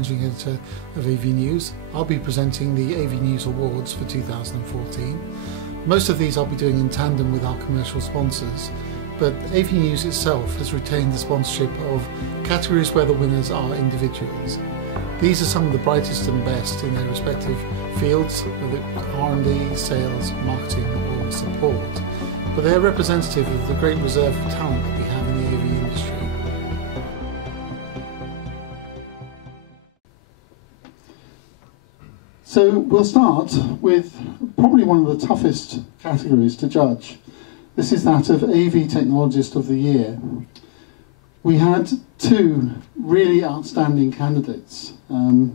Managing Editor of AV News. I'll be presenting the AV News Awards for 2014. Most of these I'll be doing in tandem with our commercial sponsors, but AV News itself has retained the sponsorship of categories where the winners are individuals. These are some of the brightest and best in their respective fields, whether it's R&D, sales, marketing or support, but they're representative of the great reserve of talent that we have in the AV industry. So we'll start with probably one of the toughest categories to judge. This is that of AV Technologist of the Year. We had two really outstanding candidates, as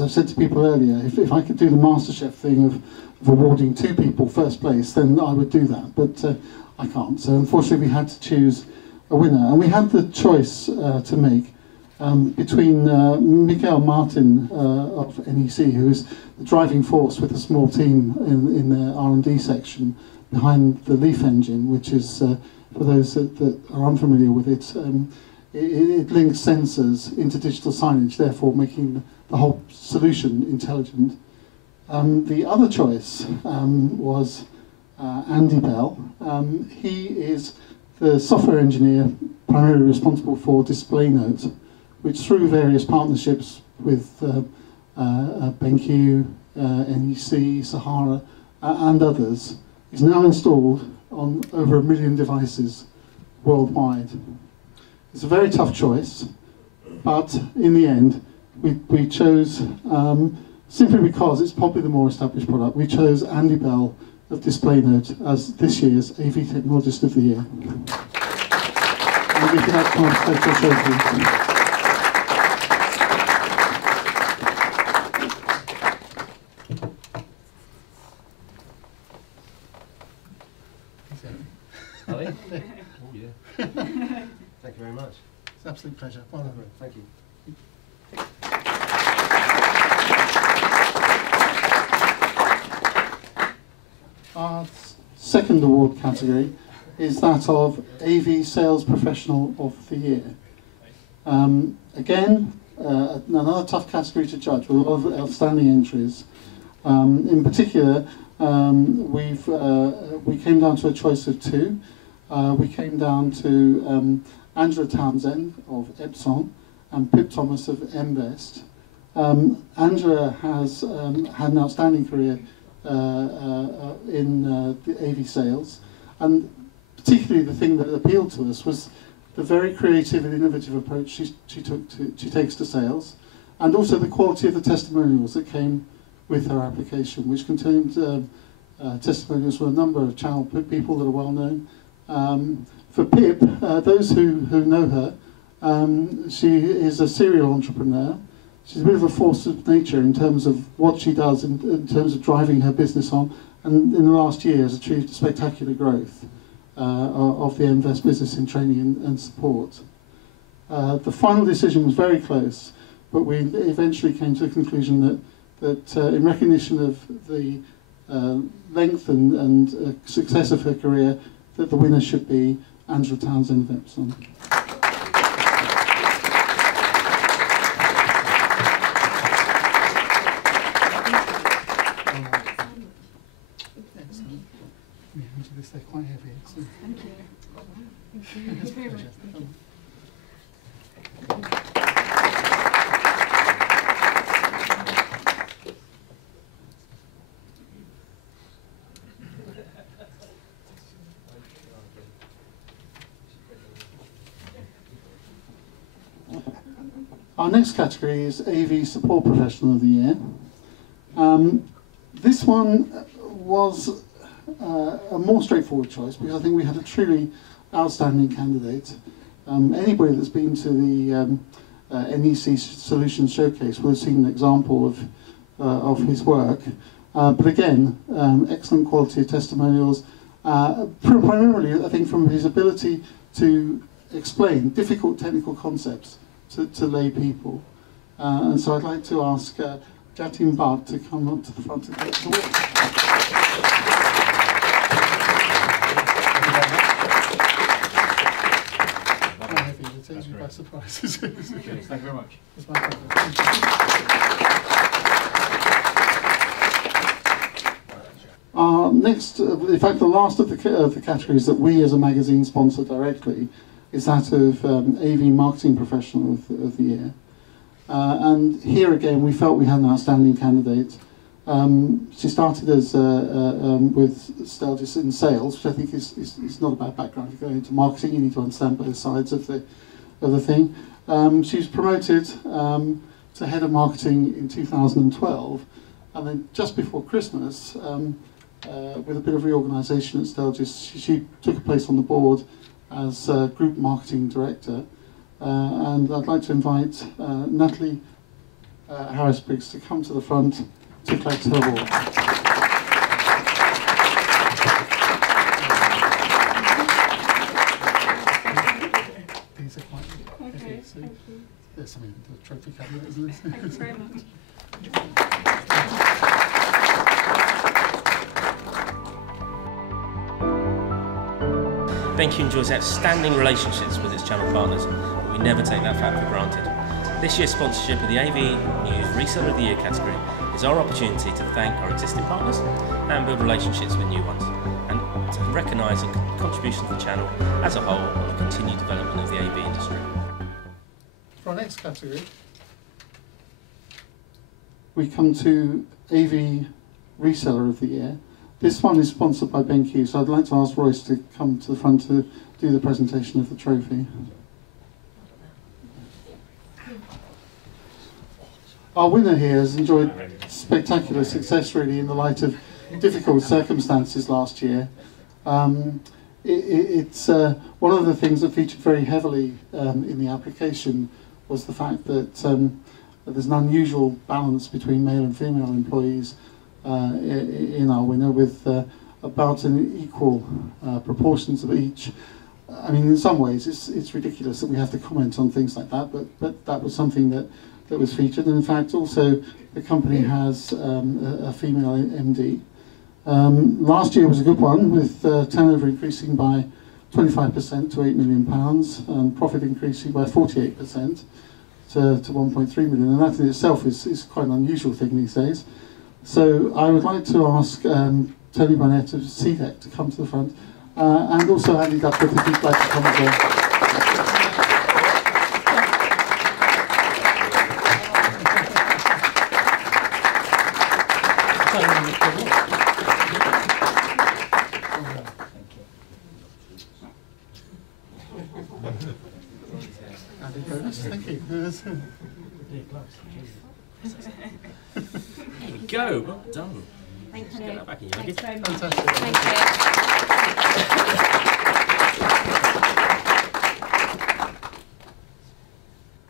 I've said to people earlier, if I could do the MasterChef thing of awarding two people first place, then I would do that, but I can't. So unfortunately we had to choose a winner, and we had the choice to make between Mikael Martin of NEC, who is the driving force with a small team in their R&D section behind the Leaf engine, which is, for those that are unfamiliar with it, it links sensors into digital signage, therefore making the whole solution intelligent. The other choice was Andy Bell. He is the software engineer primarily responsible for DisplayNote, which through various partnerships with BenQ, NEC, Sahara and others, is now installed on over 1 million devices worldwide. It's a very tough choice, but in the end we chose, simply because it's probably the more established product, we chose Andy Bell of DisplayNote as this year's AV Technologist of the Year. And if you have time to take your show, please. Are they? Oh, yeah. Thank you very much. It's an absolute pleasure. Well done. Thank you. Our second award category is that of AV Sales Professional of the Year. Again, another tough category to judge with a lot of outstanding entries. In particular, we came down to a choice of two. We came down to Angela Townsend of Epson and Pip Thomas of Mbest. Angela has had an outstanding career in the AV sales, and particularly the thing that appealed to us was the very creative and innovative approach she takes to sales, and also the quality of the testimonials that came with her application, which contained testimonials from a number of channel people that are well known. For Pip, those who know her, she is a serial entrepreneur. She's a bit of a force of nature in terms of what she does, in terms of driving her business on, and in the last year has achieved spectacular growth of the Invest business in training and support. The final decision was very close, but we eventually came to the conclusion that in recognition of the length and success of her career, that the winner should be Angela Townsend of Epson. They're quite heavy. Excellent. Thank you. Thank you. Thank you very much. Thank you. Our next category is AV Support Professional of the Year. This one was a more straightforward choice because I think we had a truly outstanding candidate. Anybody that's been to the NEC Solutions Showcase will have seen an example of his work. But again, excellent quality of testimonials, primarily I think from his ability to explain difficult technical concepts to lay people. And so I'd like to ask Jatin Bhatt to come up to the front and take the award. taken you by surprise. Thank you very much. It's my pleasure. Thank you. Next, in fact, the last of the categories that we as a magazine sponsor directly is that of AV Marketing Professional of the Year. And here again, we felt we had an outstanding candidate. She started as with technologist in sales, which I think is not a bad background. If you go into marketing, you need to understand both sides of the thing. She was promoted to head of marketing in 2012, and then just before Christmas, with a bit of reorganisation at technologist, she took a place on the board as group marketing director. And I'd like to invite Natalie Harris-Briggs to come to the front to collect her award. These are quite heavy, so there's something in the trophy cabinet, isn't it? Thank you very much. BenQ enjoys outstanding relationships with its channel partners, but we never take that fact for granted. This year's sponsorship of the AV News Reseller of the Year category is our opportunity to thank our existing partners and build relationships with new ones, and to recognise the contribution to the channel as a whole and the continued development of the AV industry. For our next category, we come to AV Reseller of the Year. This one is sponsored by BenQ, so I'd like to ask Royce to come to the front to do the presentation of the trophy. Our winner here has enjoyed spectacular success really in the light of difficult circumstances last year. It's one of the things that featured very heavily in the application was the fact that there's an unusual balance between male and female employees in our winner, with about an equal proportions of each. I mean, in some ways it's ridiculous that we have to comment on things like that, but that was something that was featured. And in fact, also the company has a female MD. Last year was a good one, with turnover increasing by 25% to £8 million, profit increasing by 48% to 1.3 million, and that in itself is quite an unusual thing these days. So I would like to ask Tony Barnett of CDEC to come to the front, and also Andy Duckworth if you'd like to come as well. Thank you. There you go, well done. Thank you. Get that back in your luggage. Thanks very much. Fantastic. Thank you.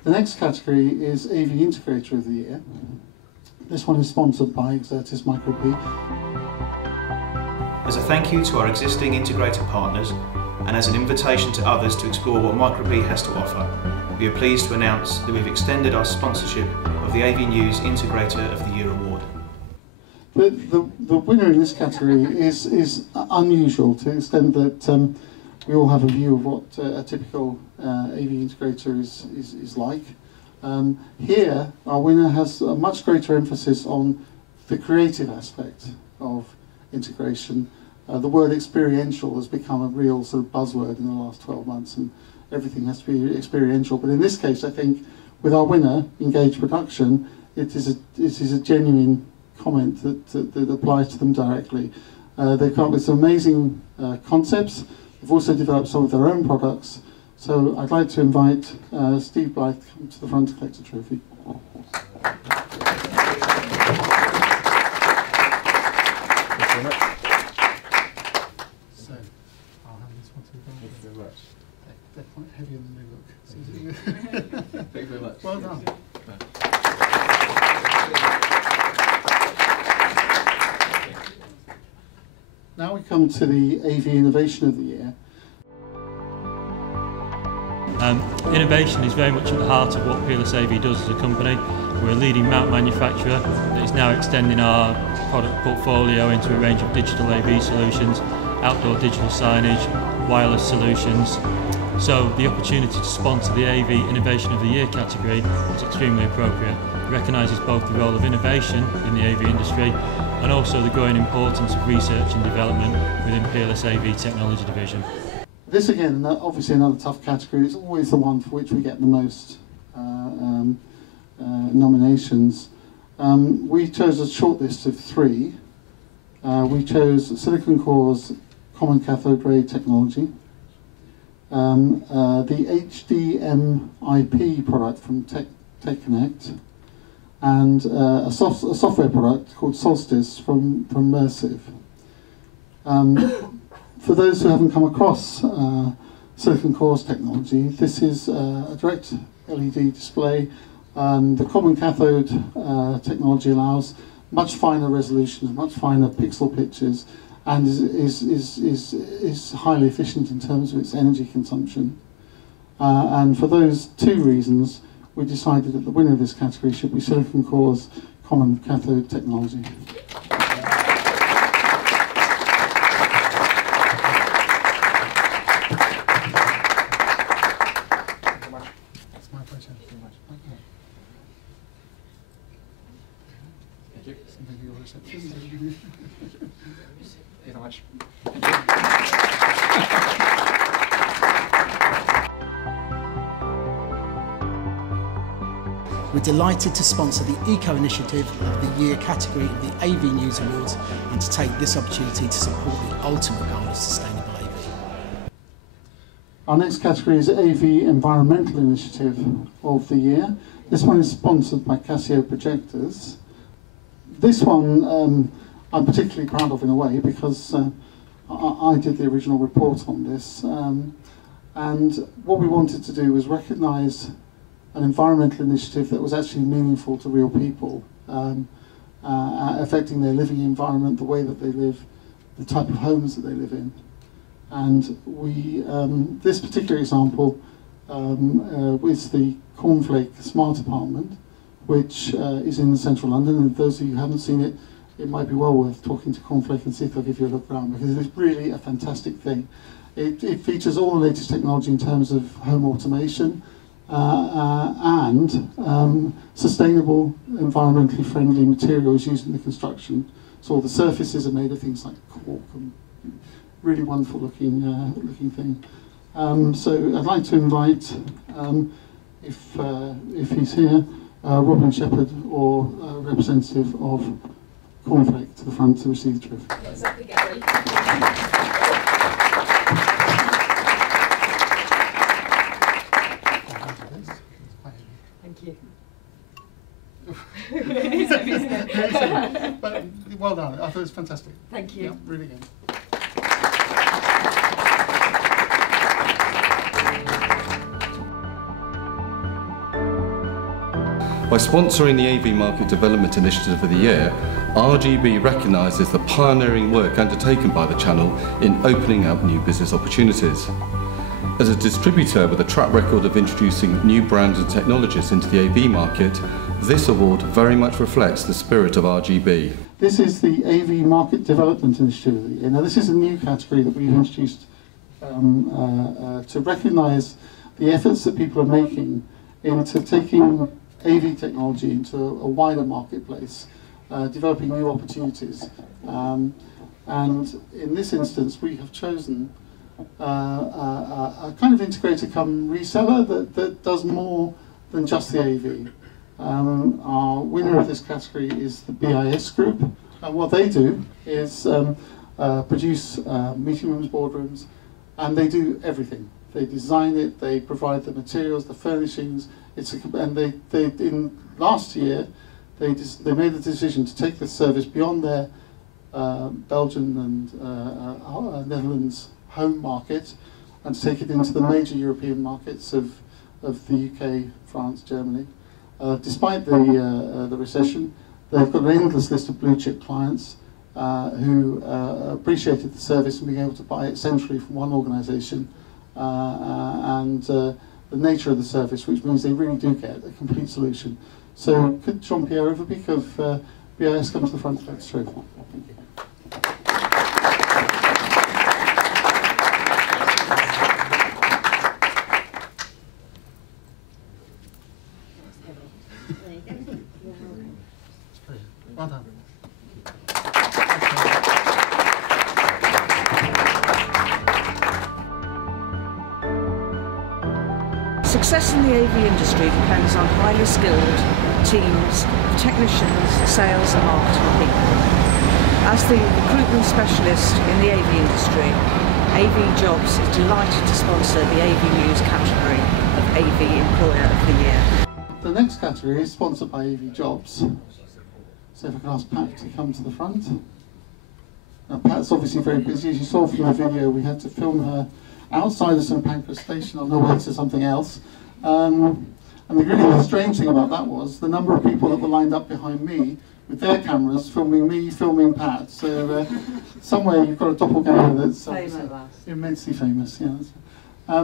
The next category is AV Integrator of the Year. This one is sponsored by Exertis MicroP. As a thank you to our existing integrator partners, and as an invitation to others to explore what MicroB has to offer, we are pleased to announce that we've extended our sponsorship of the AV News Integrator of the Year award. The winner in this category is unusual to the extent that we all have a view of what a typical AV integrator is like. Here, our winner has a much greater emphasis on the creative aspect of integration. The word experiential has become a real sort of buzzword in the last 12 months, and everything has to be experiential. But in this case, I think with our winner, Engage Production, it is a genuine comment that applies to them directly. They've come up with some amazing concepts. They've also developed some of their own products. So I'd like to invite Steve Blythe to come to the front to collect a trophy. So I'll hand this one to you. Thank you very much. They're quite heavy in the look. Thank you very much. Well done. Now we come to the AV Innovation of the Year. Innovation is very much at the heart of what Peerless AV does as a company. We're a leading mount manufacturer that is now extending our product portfolio into a range of digital AV solutions, outdoor digital signage, wireless solutions, So the opportunity to sponsor the AV Innovation of the Year category is extremely appropriate. It recognises both the role of innovation in the AV industry and also the growing importance of research and development within Peerless AV Technology Division. This again, obviously another tough category. It's always the one for which we get the most nominations. We chose a short list of 3. We chose Silicon Core's Common Cathode Ray Technology, the HDMIP product from TechConnect, and a software product called Solstice from Mersive. For those who haven't come across Silicon Core's technology, this is a direct LED display. The common cathode technology allows much finer resolutions, much finer pixel pictures, and is highly efficient in terms of its energy consumption. And for those 2 reasons, we decided that the winner of this category should be Silicon Core's common cathode technology. We're delighted to sponsor the Eco Initiative of the Year category of the AV News Awards and to take this opportunity to support the ultimate goal of sustainable AV. Our next category is AV Environmental Initiative of the Year. This one is sponsored by Casio Projectors. This one I'm particularly proud of in a way because I did the original report on this. And what we wanted to do was recognise an environmental initiative that was actually meaningful to real people, affecting their living environment, the way that they live, the type of homes that they live in. And we, this particular example is the Cornflake Smart Apartment, which is in central London. And those of you who haven't seen it, it might be well worth talking to Cornflake and see if they'll give you a look around, because it's really a fantastic thing. It features all the latest technology in terms of home automation, and sustainable, environmentally friendly materials used in the construction. So all the surfaces are made of things like cork, and really wonderful looking thing. So I'd like to invite, if he's here, Robin Shepherd or a representative of Cornflake to the front to receive the trophy. Exactly, Gary. Thank you. But well done. I thought it was fantastic. Thank you. Yeah, really good. By sponsoring the AV Market Development Initiative of the Year, RGB recognises the pioneering work undertaken by the channel in opening up new business opportunities. As a distributor with a track record of introducing new brands and technologies into the AV market, this award very much reflects the spirit of RGB. This is the AV Market Development Initiative of the Year. Now this is a new category that we've introduced to recognise the efforts that people are making into taking AV technology into a wider marketplace, developing new opportunities. And in this instance, we have chosen a kind of integrator come reseller that does more than just the AV. Our winner of this category is the BIS Group, and what they do is produce meeting rooms, boardrooms, and they do everything. They design it, they provide the materials, the furnishings. In last year, they made the decision to take this service beyond their Belgian and Netherlands home market and to take it into the major European markets of the UK, France, Germany. Despite the recession, they've got an endless list of blue chip clients who appreciated the service and being able to buy it centrally from one organisation, and the nature of the service, which means they really do get a complete solution. So could Jean-Pierre Overbeek of BIS come to the front? That's true. Thank you. Well done. Success in the AV industry depends on highly skilled teams of technicians, sales and marketing people. As the recruitment specialist in the AV industry, AV Jobs is delighted to sponsor the AV News category of AV Employer of the Year. The next category is sponsored by AV Jobs. So if I can ask Pat to come to the front. Now Pat's obviously very busy. As you saw from the video, we had to film her outside of St Pancras Station on the way to something else. And the strange thing about that was the number of people that were lined up behind me with their cameras filming me, filming Pat. So somewhere you've got a doppelganger that's immensely famous. Yeah.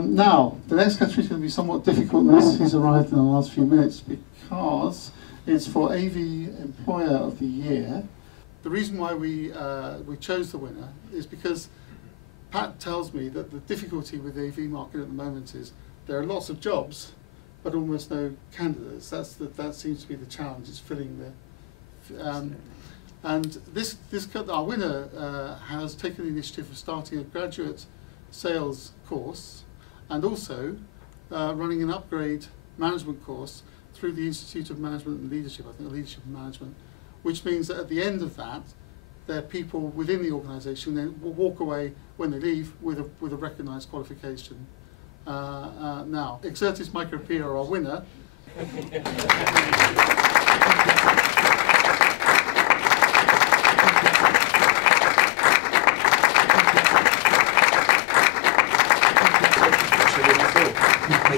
Now, the next category is going to be somewhat difficult, and this has arrived in the last few minutes because it's for AV Employer of the Year. The reason why we chose the winner is because Pat tells me that the difficulty with the AV market at the moment is there are lots of jobs, but almost no candidates. That seems to be the challenge. It's filling the and our winner has taken the initiative of starting a graduate sales course and also running an upgrade management course through the Institute of Management and Leadership, I think, Leadership and Management, which means that at the end of that, there are people within the organisation that will walk away when they leave with a recognised qualification. Now, Exertis Micropia are our winner. Thank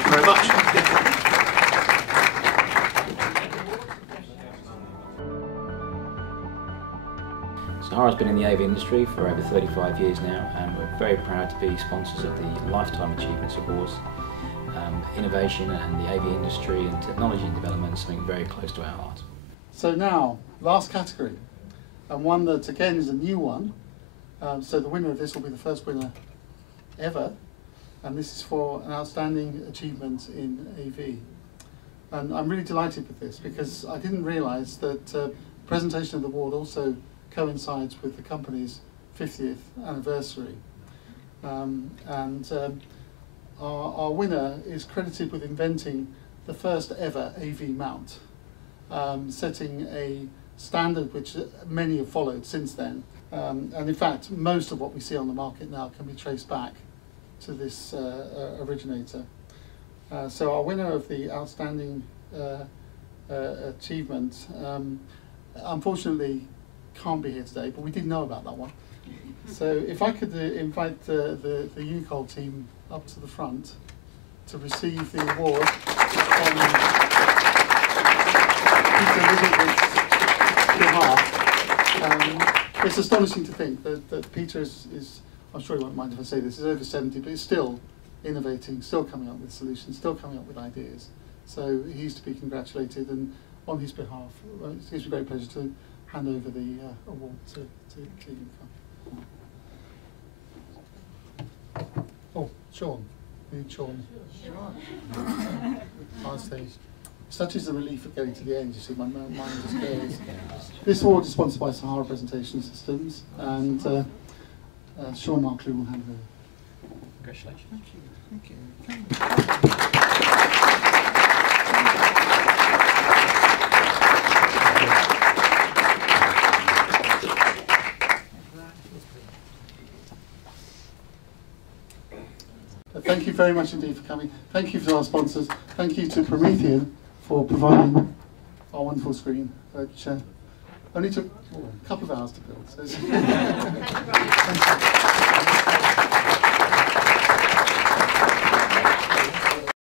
you very much. Sahara's been in the AV industry for over 35 years now, and we're very proud to be sponsors of the Lifetime Achievements Awards. Innovation and the AV industry and technology and development is something very close to our heart. So now, last category, and one that again is a new one. So the winner of this will be the first winner ever, and this is for an outstanding achievement in AV. And I'm really delighted with this because I didn't realise that the presentation of the award also coincides with the company's 50th anniversary. Our winner is credited with inventing the first ever AV mount, setting a standard which many have followed since then. And in fact, most of what we see on the market now can be traced back to this originator. So our winner of the outstanding achievement, unfortunately, can't be here today, but we did know about that one. So if I could invite the Unicol team up to the front to receive the award on Peter Littlewood's behalf. It's astonishing to think that Peter is, I'm sure he won't mind if I say this, is over 70, but he's still innovating, still coming up with solutions, still coming up with ideas. So he's to be congratulated, and on his behalf, it gives me great pleasure to hand over the award to Unicol. Oh, Sean. We need Sean. On stage. Such is the relief of getting to the end, you see, my mind just goes. This award is sponsored by Sahara Presentation Systems, and Sean Markley will hand it over. Congratulations. Thank you. Thank you. Thank you very much indeed for coming. Thank you to our sponsors. Thank you to Promethean for providing our wonderful screen, which only took a couple of hours to build. So